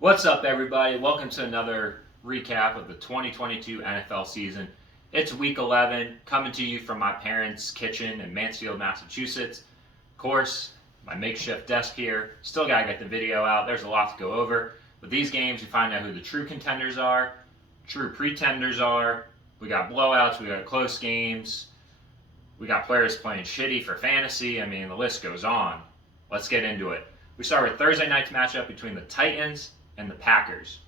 What's up, everybody? Welcome to another recap of the 2022 NFL season. It's week 11, coming to you from my parents' kitchen in Mansfield, Massachusetts. Of course, my makeshift desk here. Still got to get the video out. There's a lot to go over. With these games, we find out who the true contenders are, true pretenders are. We got blowouts, we got close games, we got players playing shitty for fantasy. I mean, the list goes on. Let's get into it. We start with Thursday night's matchup between the Titans and the Packers.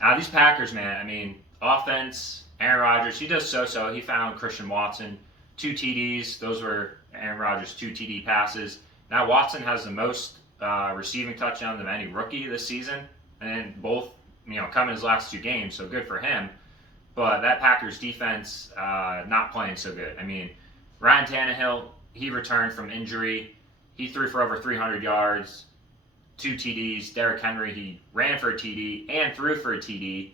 Now, these Packers, man, I mean, offense, Aaron Rodgers, he does so-so. He found Christian Watson, 2 TDs. Those were Aaron Rodgers' 2 TD passes. Now, Watson has the most receiving touchdowns of any rookie this season, and both, come in his last 2 games, so good for him. But that Packers defense not playing so good. I mean, Ryan Tannehill, he returned from injury. He threw for over 300 yards, 2 TDs. Derrick Henry, he ran for a TD and threw for a TD.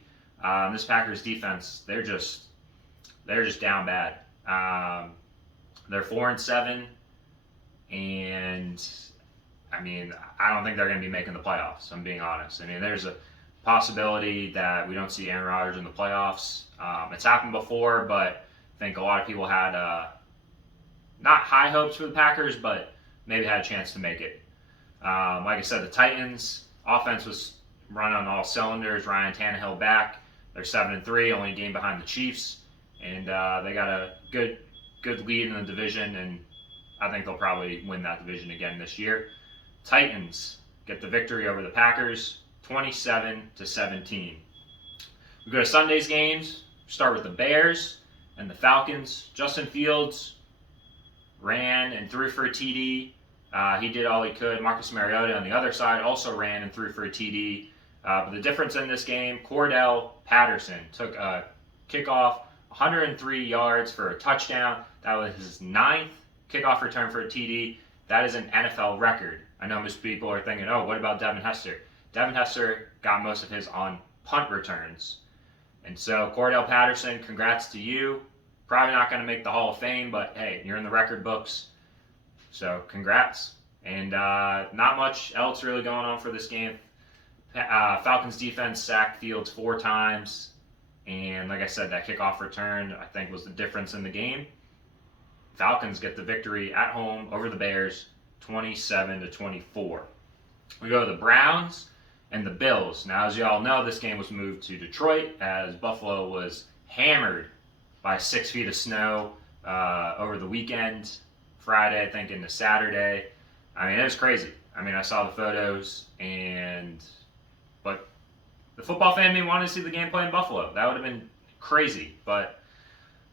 This Packers defense, they're just down bad. They're 4-7, and I mean, I don't think they're going to be making the playoffs. I'm being honest. I mean, there's a possibility that we don't see Aaron Rodgers in the playoffs. It's happened before, but I think a lot of people had not high hopes for the Packers, but maybe had a chance to make it. Like I said, the Titans offense was run on all cylinders. Ryan Tannehill back. They're 7-3, only a game behind the Chiefs, and they got a good lead in the division, and I think they'll probably win that division again this year. Titans get the victory over the Packers, 27-17. We go to Sunday's games. Start with the Bears and the Falcons. Justin Fields ran and threw for a TD. He did all he could. Marcus Mariota on the other side also ran and threw for a TD. But the difference in this game, Cordell Patterson took a kickoff, 103 yards for a touchdown. That was his 9th kickoff return for a TD. That is an NFL record. I know most people are thinking, oh, what about Devin Hester? Devin Hester got most of his on punt returns. And so, Cordell Patterson, congrats to you. Probably not going to make the Hall of Fame, but hey, you're in the record books. So, congrats. And not much else really going on for this game. Falcons defense sacked Fields 4 times. And like I said, that kickoff return, I think, was the difference in the game. Falcons get the victory at home over the Bears, 27-24. We go to the Browns and the Bills. Now, as you all know, this game was moved to Detroit as Buffalo was hammered by 6 feet of snow over the weekend, Friday, I think, into Saturday. I mean, it was crazy. I mean, I saw the photos, but the football fan may want to see the game play in Buffalo. That would have been crazy, but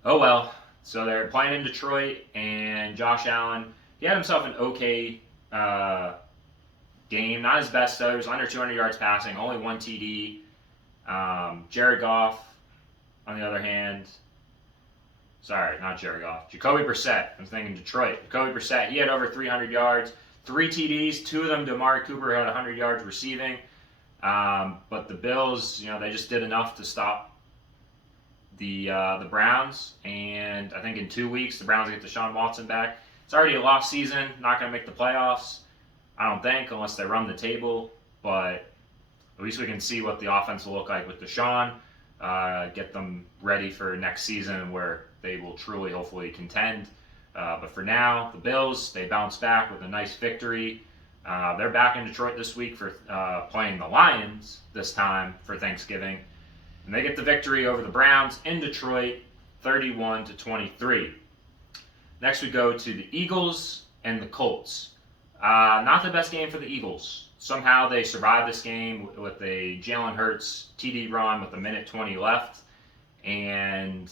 oh well. So they're playing in Detroit, and Josh Allen, he had himself an okay game. Not his best, though. He was under 200 yards passing, only 1 TD. Jared Goff, on the other hand, sorry, not Jared Goff. Jacoby Brissett. I'm thinking Detroit. Jacoby Brissett, he had over 300 yards, 3 TDs, 2 of them to Amari Cooper, who had 100 yards receiving. But the Bills, they just did enough to stop the Browns. And I think in 2 weeks, the Browns get Deshaun Watson back. It's already a lost season. Not going to make the playoffs, I don't think, unless they run the table. But at least we can see what the offense will look like with Deshaun. Get them ready for next season where they will truly, hopefully, contend. But for now, the Bills, they bounce back with a nice victory. They're back in Detroit this week for playing the Lions this time for Thanksgiving. And they get the victory over the Browns in Detroit, 31-23. Next we go to the Eagles and the Colts. Not the best game for the Eagles. Somehow they survived this game with a Jalen Hurts TD run with 1:20 left. And,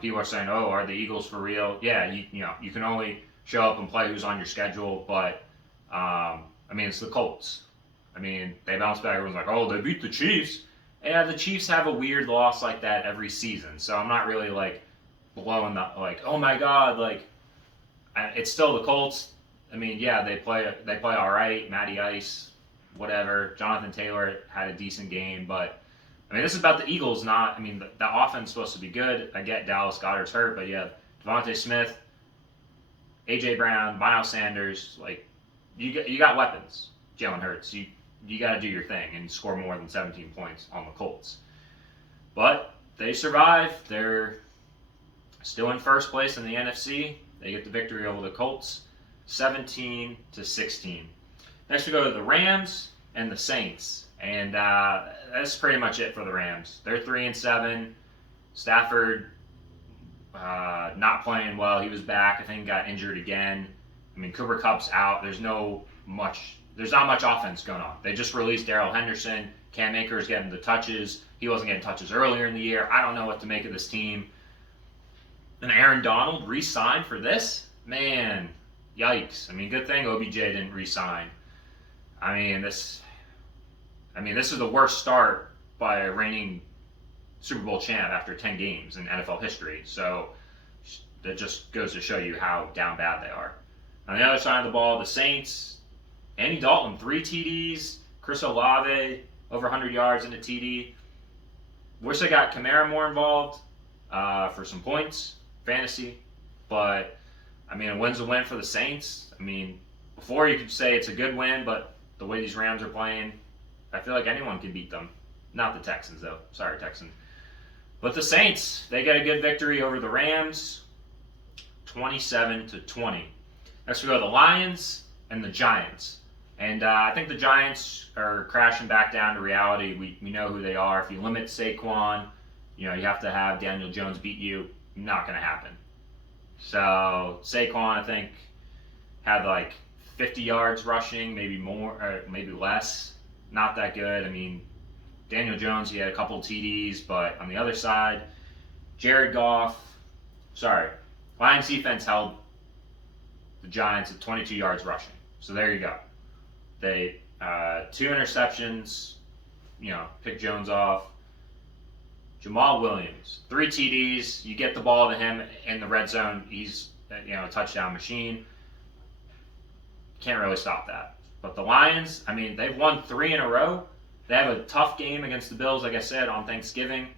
people are saying, oh, are the Eagles for real? Yeah, you can only show up and play who's on your schedule, but it's the Colts. They bounce back. Everyone's like, oh, they beat the Chiefs. Yeah, the Chiefs have a weird loss like that every season. So I'm not really, blowing the, oh, my God, it's still the Colts. They play all right. Matty Ice, whatever. Jonathan Taylor had a decent game. But, this is about the Eagles, not, the offense is supposed to be good. I get Dallas Goedert's hurt, but you have Devontae Smith, A.J. Brown, Miles Sanders, you got weapons. Jalen Hurts. you got to do your thing and score more than 17 points on the Colts. But they survive. They're still in first place in the NFC. They get the victory over the Colts, 17-16. Next we go to the Rams and the Saints, and that's pretty much it for the Rams. They're 3-7. Stafford not playing well. He was back. I think got injured again. I mean, Cooper Kupp's out. There's not much offense going on. They just released Darrell Henderson. Cam Akers getting the touches. He wasn't getting touches earlier in the year. I don't know what to make of this team. And Aaron Donald re-signed for this? Man, yikes. I mean, good thing OBJ didn't re-sign. I mean, this is the worst start by a reigning Super Bowl champ after 10 games in NFL history. So that just goes to show you how down bad they are. On the other side of the ball, the Saints, Andy Dalton, 3 TDs. Chris Olave, over 100 yards in a TD. Wish they got Kamara more involved for some points, fantasy. But, I mean, a win's a win for the Saints. I mean, before you could say it's a good win, but the way these Rams are playing, I feel like anyone can beat them. Not the Texans, though. Sorry, Texans. But the Saints, they got a good victory over the Rams, 27-20. Next we go to the Lions and the Giants. And I think the Giants are crashing back down to reality. We know who they are. If you limit Saquon, you have to have Daniel Jones beat you. Not going to happen. So Saquon, I think, had like 50 yards rushing, maybe more, or maybe less. Not that good. I mean, Daniel Jones, he had a couple TDs, but on the other side, Lions defense held the Giants at 22 yards rushing. So there you go. They 2 interceptions, pick Jones off. Jamal Williams, 3 TDs. You get the ball to him in the red zone, he's a touchdown machine. Can't really stop that. But the Lions, I mean, they've won 3 in a row. They have a tough game against the Bills, like I said, on Thanksgiving.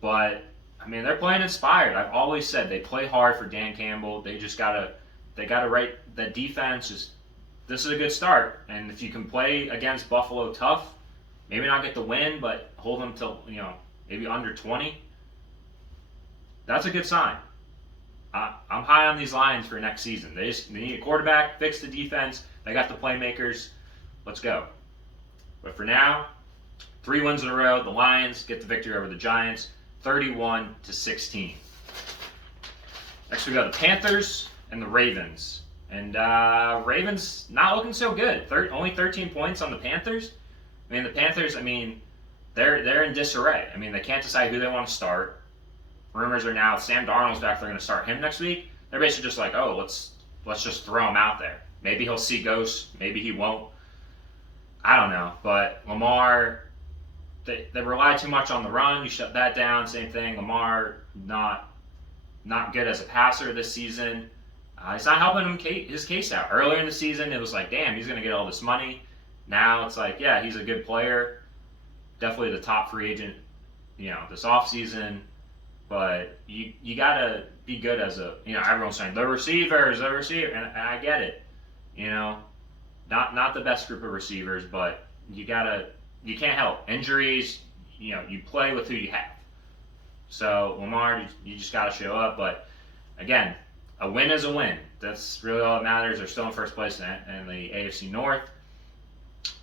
But, I mean, they're playing inspired. I've always said they play hard for Dan Campbell. They gotta write the defense. This is a good start. And if you can play against Buffalo tough, maybe not get the win, but hold them to, maybe under 20, that's a good sign. I'm high on these Lions for next season. They need a quarterback, fix the defense. They got the playmakers. Let's go. But for now, 3 wins in a row. The Lions get the victory over the Giants, 31-16. Next we got the Panthers and the Ravens. And Ravens not looking so good. Only 13 points on the Panthers. I mean, the Panthers, they're in disarray. I mean, they can't decide who they want to start. Rumors are now Sam Darnold's back. They're going to start him next week. They're basically just like, oh, let's just throw him out there. Maybe he'll see ghosts. Maybe he won't. I don't know. But Lamar, they rely too much on the run. You shut that down. Same thing. Lamar not good as a passer this season. It's not helping him his case out. Earlier in the season, it was like, damn, he's going to get all this money. Now it's like, yeah, he's a good player. Definitely the top free agent, this offseason. But you got to be good as everyone's saying, the receivers, and I get it. Not the best group of receivers, but you can't help. Injuries, you play with who you have. So Lamar, you just got to show up. But again, a win is a win. That's really all that matters. They're still in first place in the AFC North.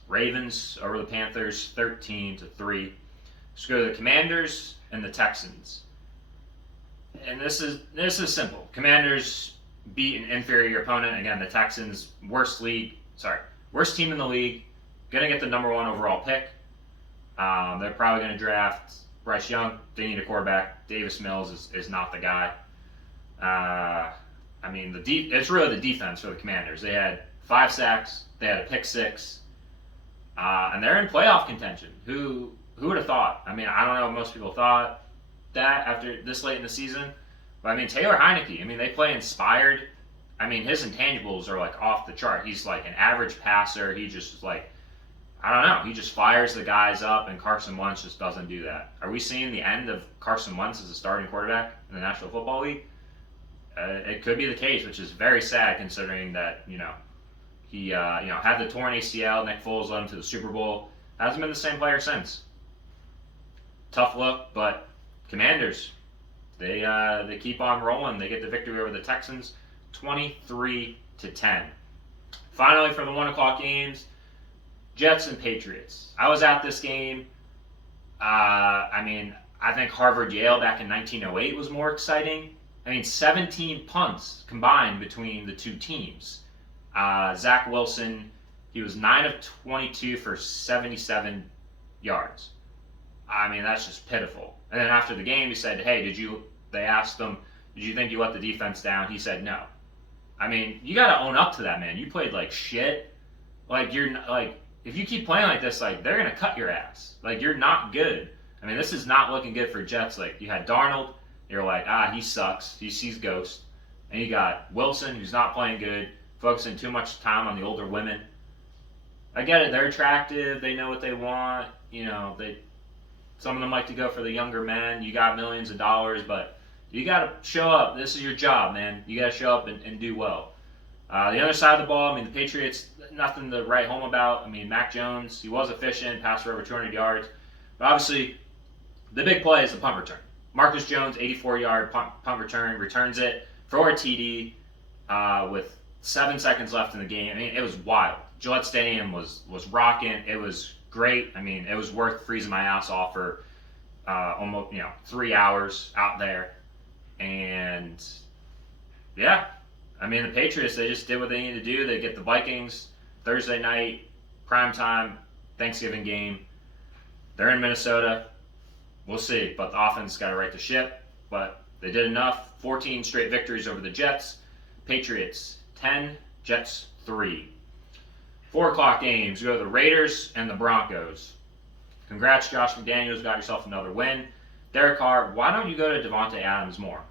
Ravens over the Panthers, 13-3. Let's go to the Commanders and the Texans. And this is simple. Commanders beat an inferior opponent. Again, the Texans, worst team in the league. Gonna get the number 1 overall pick. They're probably gonna draft Bryce Young. They need a quarterback. Davis Mills is not the guy. It's really the defense for the Commanders. They had 5 sacks. They had a pick 6. And they're in playoff contention. Who would have thought? I don't know if most people thought that after this late in the season. But, Taylor Heineke, they play inspired. His intangibles are, off the chart. He's, an average passer. He just, he just fires the guys up, and Carson Wentz just doesn't do that. Are we seeing the end of Carson Wentz as a starting quarterback in the National Football League? It could be the case, which is very sad considering that, He had the torn ACL. Nick Foles led him to the Super Bowl. Hasn't been the same player since. Tough look, but Commanders, they keep on rolling. They get the victory over the Texans, 23-10. Finally, for the 1 o'clock games, Jets and Patriots. I was at this game. I think Harvard-Yale back in 1908 was more exciting. 17 punts combined between the two teams. Zach Wilson, he was 9 of 22 for 77 yards. That's just pitiful. And then after the game, he said, hey, they asked him, did you think you let the defense down? He said, no. You got to own up to that, man. You played like shit. If you keep playing like this, they're going to cut your ass. You're not good. This is not looking good for Jets. You had Darnold, you're like, he sucks. He sees ghosts. And you got Wilson, who's not playing good, focusing too much time on the older women. I get it. They're attractive. They know what they want. Some of them like to go for the younger men. You got millions of dollars, but you got to show up. This is your job, man. You got to show up and do well. The other side of the ball, the Patriots, nothing to write home about. Mac Jones, he was efficient, passed for over 200 yards. But obviously, the big play is the punt return. Marcus Jones, 84-yard punt return, returns it for a TD with 7 seconds left in the game. It was wild. Gillette Stadium was rocking. It was great. It was worth freezing my ass off for almost 3 hours out there. And yeah, the Patriots, they just did what they needed to do. They get the Vikings Thursday night, primetime, Thanksgiving game. They're in Minnesota. We'll see, but the offense got to right the ship. But they did enough. 14 straight victories over the Jets. Patriots 10, Jets 3. 4 o'clock games. You go to the Raiders and the Broncos. Congrats, Josh McDaniels. Got yourself another win. Derek Carr, why don't you go to Devontae Adams more?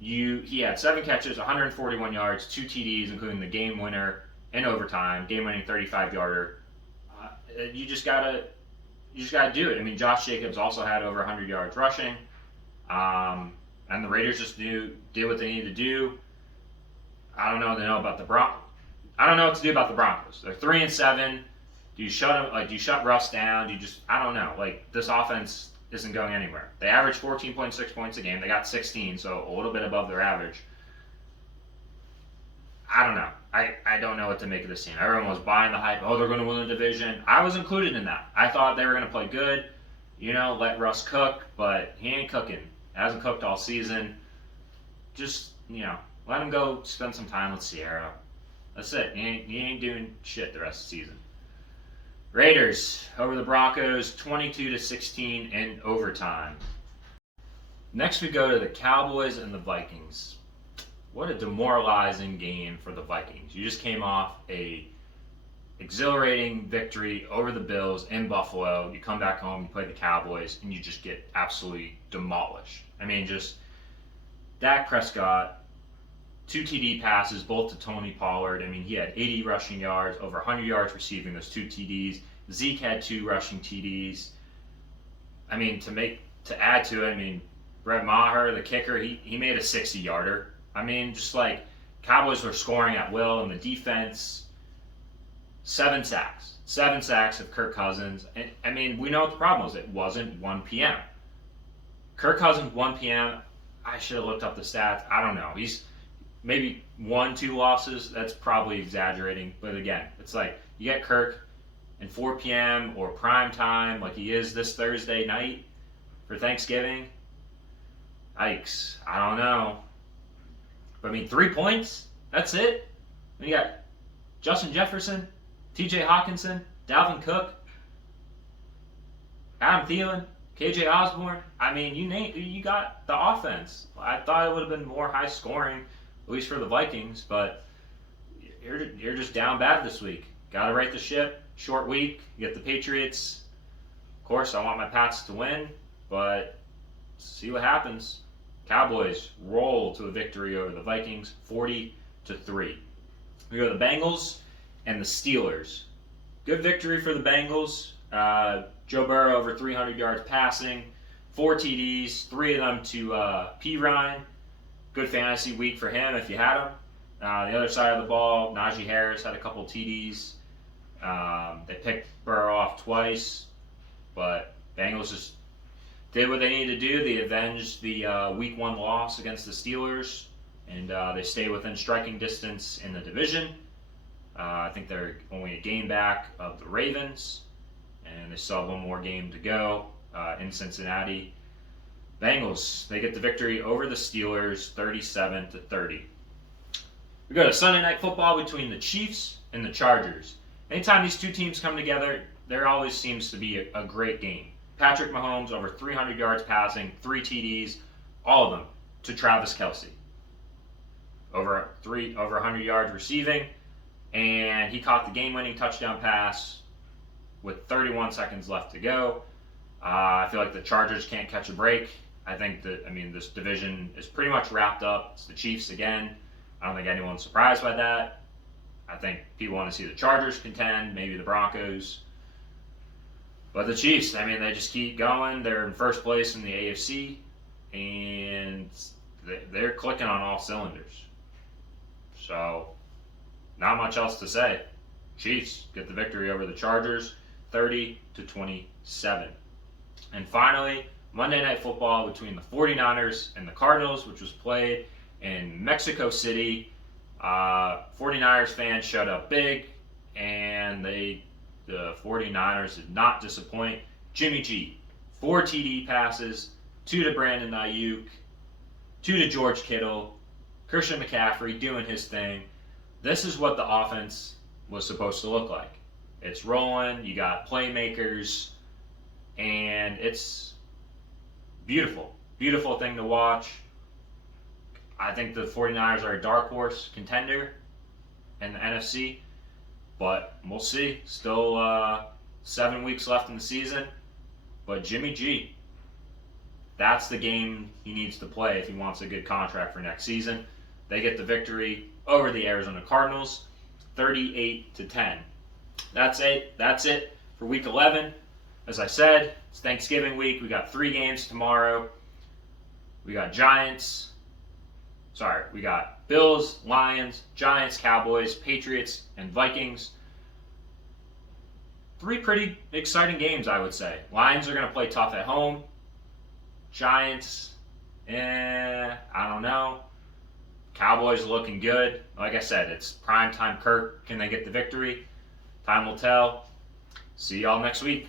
He had 7 catches, 141 yards, 2 TDs, including the game winner in overtime, game-winning 35-yarder. You just gotta do it. Josh Jacobs also had over 100 yards rushing, and the Raiders just did what they needed to do. I don't know what to do about the Broncos. They're 3-7. Do you shut them? Do you shut Russ down? I don't know. This offense isn't going anywhere. They average 14.6 points a game. They got 16, so a little bit above their average. I don't know. I don't know what to make of this team. Everyone was buying the hype. Oh, they're going to win the division. I was included in that. I thought they were going to play good. Let Russ cook, but he ain't cooking. Hasn't cooked all season. Just, let him go spend some time with Sierra. That's it. He ain't doing shit the rest of the season. Raiders over the Broncos, 22-16 in overtime. Next we go to the Cowboys and the Vikings. What a demoralizing game for the Vikings. You just came off a exhilarating victory over the Bills in Buffalo. You come back home, you play the Cowboys, and you just get absolutely demolished. Just Dak Prescott, 2 TD passes, both to Tony Pollard. He had 80 rushing yards, over 100 yards receiving those 2 TDs. Zeke had 2 rushing TDs. To add to it, Brett Maher, the kicker, he made a 60-yarder. Cowboys were scoring at will, and the defense, 7 sacks. 7 sacks of Kirk Cousins. And, we know what the problem was. It wasn't 1 p.m. Kirk Cousins, 1 p.m., I should have looked up the stats. I don't know. He's maybe 1-2 losses. That's probably exaggerating. But again, it's you get Kirk in 4 p.m. or prime time, like he is this Thursday night for Thanksgiving. Yikes. I don't know. But 3 points? That's it? You got Justin Jefferson, TJ Hawkinson, Dalvin Cook, Adam Thielen, KJ Osborne. You got the offense. I thought it would have been more high scoring, at least for the Vikings, but you're just down bad this week. Got to right the ship. Short week. You get the Patriots. Of course, I want my Pats to win, but see what happens. Cowboys roll to a victory over the Vikings, 40-3. We go to the Bengals and the Steelers. Good victory for the Bengals. Joe Burrow over 300 yards passing, 4 TDs, 3 of them to P. Ryan. Good fantasy week for him if you had him. The other side of the ball, Najee Harris had a couple TDs. They picked Burrow off twice, but Bengals just did what they needed to do. They avenged the Week 1 loss against the Steelers, and they stay within striking distance in the division. I think they're only a game back of the Ravens, and they still have one more game to go in Cincinnati. Bengals, they get the victory over the Steelers, 37-30. We go to Sunday Night Football between the Chiefs and the Chargers. Anytime these two teams come together, there always seems to be a great game. Patrick Mahomes, over 300 yards passing, 3 TDs, all of them to Travis Kelce. Over 100 yards receiving, and he caught the game-winning touchdown pass with 31 seconds left to go. I feel like the Chargers can't catch a break. I think this division is pretty much wrapped up. It's the Chiefs again. I don't think anyone's surprised by that. I think people want to see the Chargers contend, maybe the Broncos. But the Chiefs, they just keep going. They're in first place in the AFC, and they're clicking on all cylinders. So, not much else to say. Chiefs get the victory over the Chargers, 30-27. And finally, Monday Night Football between the 49ers and the Cardinals, which was played in Mexico City. 49ers fans showed up big, and the 49ers did not disappoint. Jimmy G, 4 TD passes, 2 to Brandon Ayuk, 2 to George Kittle, Christian McCaffrey doing his thing. This is what the offense was supposed to look like. It's rolling, you got playmakers, and it's beautiful. Beautiful thing to watch. I think the 49ers are a dark horse contender in the NFC, but we'll see. Still 7 weeks left in the season, but Jimmy G, that's the game he needs to play if he wants a good contract for next season. They get the victory over the Arizona Cardinals, 38-10. That's it for Week 11. As I said, it's Thanksgiving week. We got 3 games tomorrow. We got Bills, Lions, Giants, Cowboys, Patriots, and Vikings. 3 pretty exciting games, I would say. Lions are going to play tough at home. Giants, I don't know. Cowboys looking good. Like I said, it's primetime Kirk. Can they get the victory? Time will tell. See y'all next week.